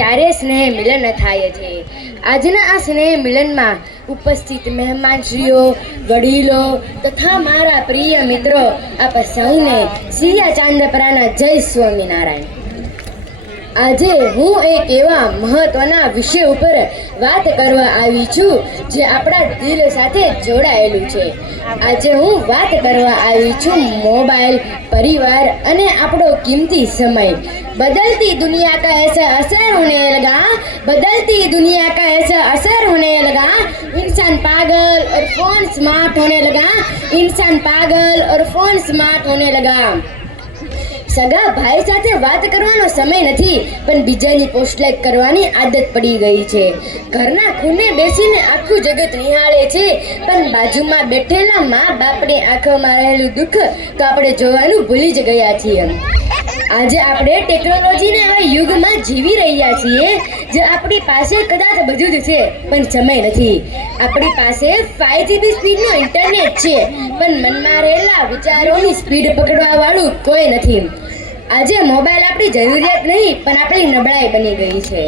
ત્યારે સ્નેહ મિલન થાય છે। આજના આ સ્નેહ મિલનમાં ઉપસ્થિત મહેમાનશ્રીઓ, વડીલો તથા મારા પ્રિય મિત્રો આપ સૌને સિયા ચાંદપરાના જય સ્વામિનારાયણ। આજે હું એક એવા મહત્વના વિષય ઉપર વાત કરવા આવી છું જે આપણા દિલ સાથે જોડાયેલું છે। આજે હું વાત કરવા આવી છું મોબાઈલ, परिवार અને આપણો કિંમતી સમય। बदलती दुनिया का ऐसा असर होने लगा, बदलती दुनिया का ऐसा असर होने लगा, इंसान पागल और फोन स्मार्ट होने लगा, इंसान पागल और फोन स्मार्ट होने लगा। સગા ભાઈ સાથે વાત કરવાનો સમય નથી, પણ બીજાની પોસ્ટ લાઈક કરવાની આદત પડી ગઈ છે। ઘરના ખૂણે બેસીને આખું જગત નિહાળે છે, પણ બાજુમાં બેઠેલા મા બાપની આંખોમાં રહેલું દુઃખ તો આપણે જોવાનું ભૂલી જ ગયા છીએ। આજે આપણે ટેકનોલોજીના એવા યુગમાં જીવી રહ્યા છીએ જે આપણી પાસે કદાચ બધું જ છે, પણ સમય નથી। આપણી પાસે 5GB સ્પીડનો ઇન્ટરનેટ છે, પણ મનમાં રહેલા વિચારોની સ્પીડ પકડવા વાળું કોઈ નથી। આજે મોબાઈલ આપણી જરૂરિયાત નહીં, પણ આપણી નબળાઈ બની ગઈ છે।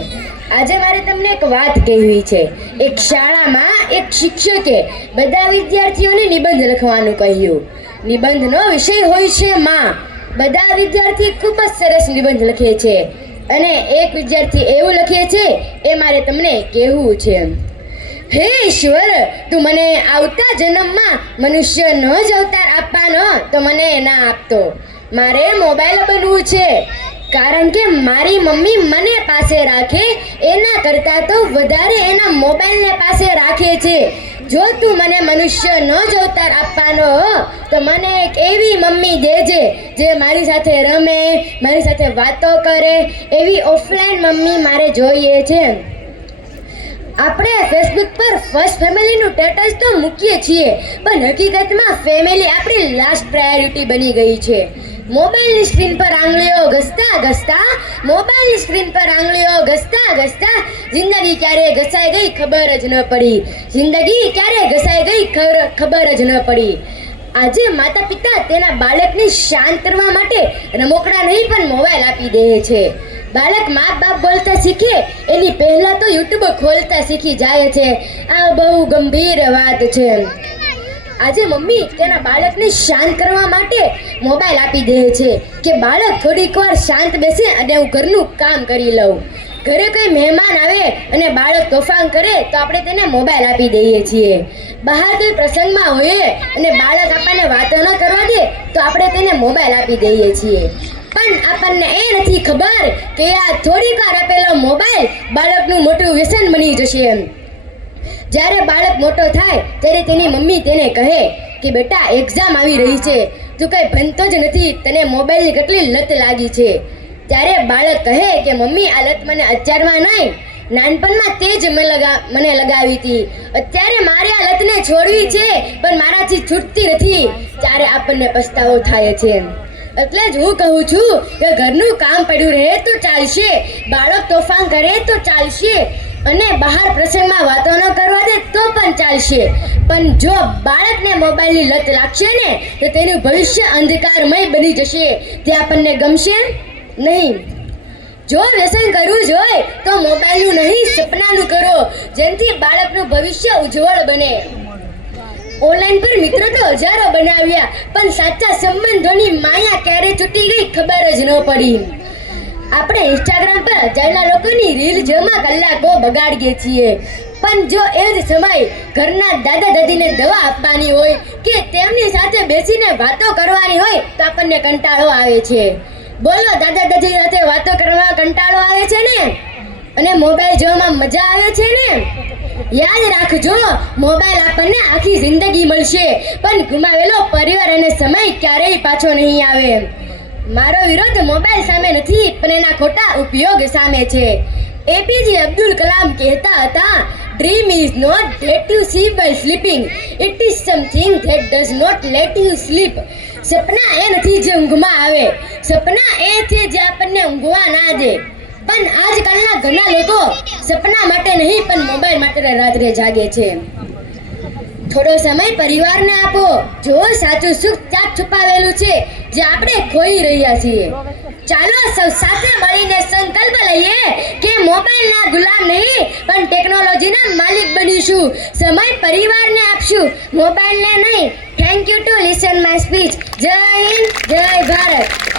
આજે મારે તમને એક વાત કહેવી છે। એક શાળામાં એક શિક્ષકે બધા વિદ્યાર્થીઓને નિબંધ લખવાનું કહ્યું। નિબંધનો વિષય હોય છે માં। બધા વિદ્યાર્થી ખૂબ જ સરસ નિબંધ લખે છે, અને એક વિદ્યાર્થી એવું લખે છે, એ મારે તમને કહેવું છે। હે ઈશ્વર, તું મને આવતા જન્મમાં મનુષ્યનો જ અવતાર આપવાનો તો મને ના આપતો। મારે મોબાઈલ બનવું છે, કારણ કે મારી મમ્મી મને પાસે રાખે એના કરતાં તો વધારે એના મોબાઈલને પાસે રાખે છે। જો તું મને મનુષ્યનો જ અવતાર આપવાનો હો તો મને એક એવી મમ્મી દેજે જે મારી સાથે રમે, મારી સાથે વાતો કરે, એવી ઓફલાઈન મમ્મી મારે જોઈએ છે। આપણે ફેસબુક પર ફર્સ્ટ ફેમિલીનું સ્ટેટસ તો મૂકીએ છીએ, પણ હકીકતમાં ફેમિલી આપણી લાસ્ટ પ્રાયોરિટી બની ગઈ છે। મોબાઈલની સ્ક્રીન પર આંગળીઓ ઘસતા ઘસતા, મોબાઈલની સ્ક્રીન પર આંગળીઓ ઘસતા ઘસતા જિંદગી ક્યારે ઘસાઈ ગઈ ખબર જ ન પડી। જિંદગી ક્યારે ઘસાઈ ગઈ ખબર જ ન પડી। આજે માતા પિતા તેના બાળકને શાંત કરવા માટે રમકડા નહીં પણ મોબાઈલ આપી દે છે। બાળક મા બાપ બોલતા શીખે એની પહેલા તો યુટ્યુબ ખોલતા શીખી જાય છે। આ બહુ ગંભીર વાત છે। આજે મમ્મી તેના બાળકને શાંત કરવા માટે મોબાઈલ આપી દે છે કે બાળક થોડીક વાર શાંત બેસે અને હું ઘરનું કામ કરી લઉં। ઘરે કોઈ મહેમાન આવે અને બાળક તોફાન કરે તો આપણે તેને મોબાઈલ આપી દઈએ છીએ। બહાર કોઈ પ્રસંગમાં હોઈએ અને બાળક આપણને વાતો ન કરવા દે તો આપણે તેને મોબાઈલ આપી દઈએ છીએ। પણ આપણને એ નથી ખબર કે આ થોડીક વાર આપેલો મોબાઈલ બાળકનું મોટું વ્યસન બની જશે। જ્યારે બાળક મોટો થાય ત્યારે તેની મમ્મી તેને કહે કે બેટા એક્ઝામ આવી રહી છે, તું કંઈ ભણતો જ નથી, તને મોબાઈલની કેટલી લત લાગી છે। ત્યારે બાળક કહે કે મમ્મી આ લત મને અત્યારમાં નહીં, નાનપણમાં તે જ મને લગાવી હતી, અત્યારે મારે આ લતને છોડવી છે પણ મારાથી છૂટતી નથી। ત્યારે આપણને પસ્તાવો થાય છે। એટલે જ હું કહું છું કે ઘરનું કામ પડ્યું રહે તો ચાલશે, બાળક તોફાન કરે તો ચાલશે, અને બહાર પ્રસંગમાં વાતો ન કરવા દે તો પણ ચાલશે, પણ જો બાળકને મોબાઈલની લત લાગશે ને તો તેનું ભવિષ્ય અંધકારમય બની જશે। તે આપણને ગમશે નહીં। જો વ્યસન કરવું જ હોય તો મોબાઈલનું નહીં, સપનાનું કરો, જેનાથી બાળકનું ભવિષ્ય ઉજ્જવળ બને। ઓનલાઈન પર મિત્રો તો હજારો બનાવ્યા, પણ સાચા સંબંધોની માયા ક્યારે છૂટી ગઈ ખબર જ ન પડી। આપણે ઇન્સ્ટાગ્રામ પર હજારના લોકોની રીલ જોવામાં કલાકો બગાડીએ છીએ, પણ જો એ જ સમય ઘરના દાદા દાદીને દવા આપવાની હોય કે તેમની સાથે બેસીને વાતો કરવાની હોય તો આપણને કંટાળો આવે છે। બોલો, દાદા દાદી સાથે વાતો કરવામાં કંટાળો આવે છે ને, અને મોબાઈલ જોવામાં મજા આવે છે ને? યાદ રાખજો, મોબાઈલ આપણને આખી જિંદગી મળશે, પણ ગુમાવેલો પરિવાર અને સમય ક્યારેય પાછો નહીં આવે। મારો વિરોધ મોબાઈલ સામે નથી, પણ એના ખોટા ઉપયોગ સામે છે। એપીજે અબ્દુલ કલામ કહેતા હતા, dream is not that you see by sleeping, it is something that does not let you sleep. સપના એ નથી જે ઊંઘમાં આવે, સપના એ છે જે આપણને ઊંઘવા ના દે। પણ આજકાલના ઘણા લોકો સપના માટે નહીં પણ મોબાઈલ માટે રાત્રે જાગે છે। થોડો સમય પરિવારને આપો, જો સાચું સુખ ત્યાં છુપાવેલું છે જે આપણે ખોઈ રહ્યા છીએ। ચાલો સૌ સાથે મળીને સંકલ્પ લઈએ કે મોબાઈલ ગુલામ નહીં પણ ટેકનોલોજીના માલિક બનીશું. સમય પરિવારને આપશું, મોબાઈલને નહીં. Thank you to listen my speech. જય હિન્દ, જય ભારત.